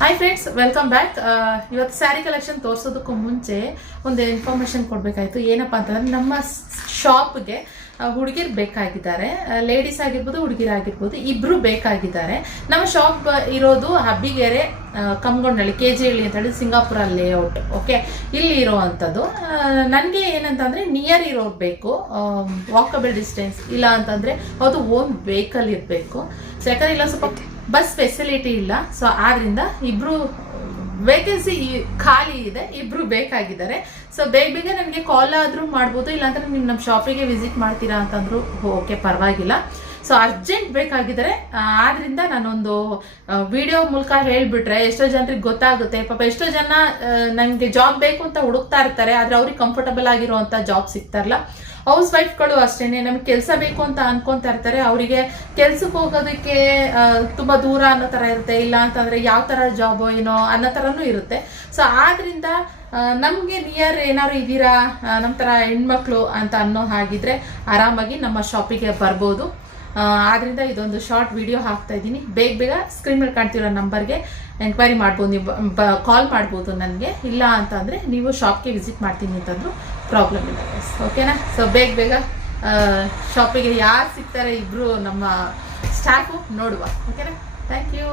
Hi friends, welcome back. ಇವತ್ತು sari collection ತೋರಿಸೋದಕ್ಕೂ ಮುಂಚೆ ಒಂದು ಇನ್ಫಾರ್ಮೇಷನ್ ಕೊಡಬೇಕಾಯಿತು. ಏನಪ್ಪ ಅಂತಂದರೆ ನಮ್ಮ ಶಾಪ್ಗೆ ಹುಡುಗಿರು ಬೇಕಾಗಿದ್ದಾರೆ, ಲೇಡೀಸ್ ಆಗಿರ್ಬೋದು ಹುಡುಗಿರಾಗಿರ್ಬೋದು, ಇಬ್ಬರು ಬೇಕಾಗಿದ್ದಾರೆ. ನಮ್ಮ ಶಾಪ್ ಇರೋದು ಹಬ್ಬಿಗೆರೆ ಕಮ್ಗೊಂಡಳ್ಳಿ KG ಅಂತ ಹೇಳಿ ಸಿಂಗಾಪುರ ಲೇಔಟ್. ಓಕೆ, ಇಲ್ಲಿ ಇರೋ ಅಂಥದ್ದು. ನನಗೆ ಏನಂತಂದರೆ ನಿಯರ್ ಇರೋರು ಬೇಕು, ವಾಕಬಲ್ ಡಿಸ್ಟೆನ್ಸ್, ಇಲ್ಲ ಅಂತಂದರೆ ಅದು ಓನ್ ವೆಹಿಕಲ್ ಇರಬೇಕು. ಸೊ ಯಾಕಂದರೆ ಇಲ್ಲ ಸ್ವಲ್ಪ ಬಸ್ ಫೆಸಿಲಿಟಿ ಇಲ್ಲ. ಸೊ ಆದ್ರಿಂದ ಇಬ್ರು ವೇಕೆನ್ಸಿ ಖಾಲಿ ಇದೆ, ಇಬ್ರು ಬೇಕಾಗಿದ್ದಾರೆ. ಸೊ ಬೇಗ ನನಗೆ ಕಾಲ್ ಆದ್ರೂ ಮಾಡ್ಬೋದು, ಇಲ್ಲಾಂದ್ರೆ ನೀವು ನಮ್ಮ ಶಾಪಿಗೆ ವಿಸಿಟ್ ಮಾಡ್ತೀರಾ ಅಂತಂದ್ರು ಓಕೆ, ಪರವಾಗಿಲ್ಲ. ಸೊ ಅರ್ಜೆಂಟ್ ಬೇಕಾಗಿದ್ದಾರೆ. ಆದ್ರಿಂದ ನಾನೊಂದು ವಿಡಿಯೋ ಮೂಲಕ ಹೇಳ್ಬಿಟ್ರೆ ಎಷ್ಟೋ ಜನರಿಗೆ ಗೊತ್ತಾಗುತ್ತೆ. ಪಾಪ ಎಷ್ಟೋ ಜನ ನನಗೆ ಜಾಬ್ ಬೇಕು ಅಂತ ಹುಡುಕ್ತಾ ಇರ್ತಾರೆ, ಆದ್ರೆ ಅವ್ರಿಗೆ ಕಂಫರ್ಟಬಲ್ ಆಗಿರುವಂತ ಜಾಬ್ ಸಿಗ್ತಾರಲ್ಲ. ಹೌಸ್ ವೈಫ್ಗಳು ಅಷ್ಟೇನೆ, ನಮ್ಗೆ ಕೆಲಸ ಬೇಕು ಅಂತ ಅನ್ಕೊಂತಾ ಇರ್ತಾರೆ. ಅವರಿಗೆ ಕೆಲ್ಸಕ್ಕೆ ಹೋಗೋದಕ್ಕೆ ತುಂಬಾ ದೂರ ಅನ್ನೋ ತರ ಇರುತ್ತೆ, ಇಲ್ಲ ಅಂತಂದ್ರೆ ಯಾವ ತರ ಜಾಬ್ ಏನೋ ಅನ್ನೋ ತರನೂ ಇರುತ್ತೆ. ಸೊ ಆದ್ರಿಂದ ನಮ್ಗೆ ನಿಯರ್ ಏನಾದ್ರು ಇದ್ದೀರಾ ನಮ್ಮ ತರ ಹೆಣ್ಮಕ್ಳು ಅಂತ ಅನ್ನೋ ಹಾಗಿದ್ರೆ ಆರಾಮಾಗಿ ನಮ್ಮ ಶಾಪಿಗೆ ಬರ್ಬೋದು. ಆದ್ರಿಂದ ಇದೊಂದು ಶಾರ್ಟ್ ವಿಡಿಯೋ ಹಾಕ್ತಾ ಇದ್ದೀನಿ. ಬೇಗ ಸ್ಕ್ರೀನ್ ಮೇಲೆ ಕಾಣ್ತಿರೋ ನಂಬರ್ಗೆ ಎಂಕ್ವೈರಿ ಮಾಡ್ಬೋದು, ನೀವು ಕಾಲ್ ಮಾಡ್ಬೋದು ನನಗೆ. ಇಲ್ಲ ಅಂತಂದರೆ ನೀವು ಶಾಪ್ಗೆ ವಿಸಿಟ್ ಮಾಡ್ತೀನಿ ಅಂತಂದ್ರು ಪ್ರಾಬ್ಲಮ್ ಇಲ್ಲ. ಓಕೆನಾ? ಸೊ ಬೇಗ ಶಾಪಿಗೆ ಯಾರು ಸಿಗ್ತಾರೆ ಇಬ್ಬರು ನಮ್ಮ ಸ್ಟಾಫು ನೋಡುವ. ಓಕೆನಾ? Thank you.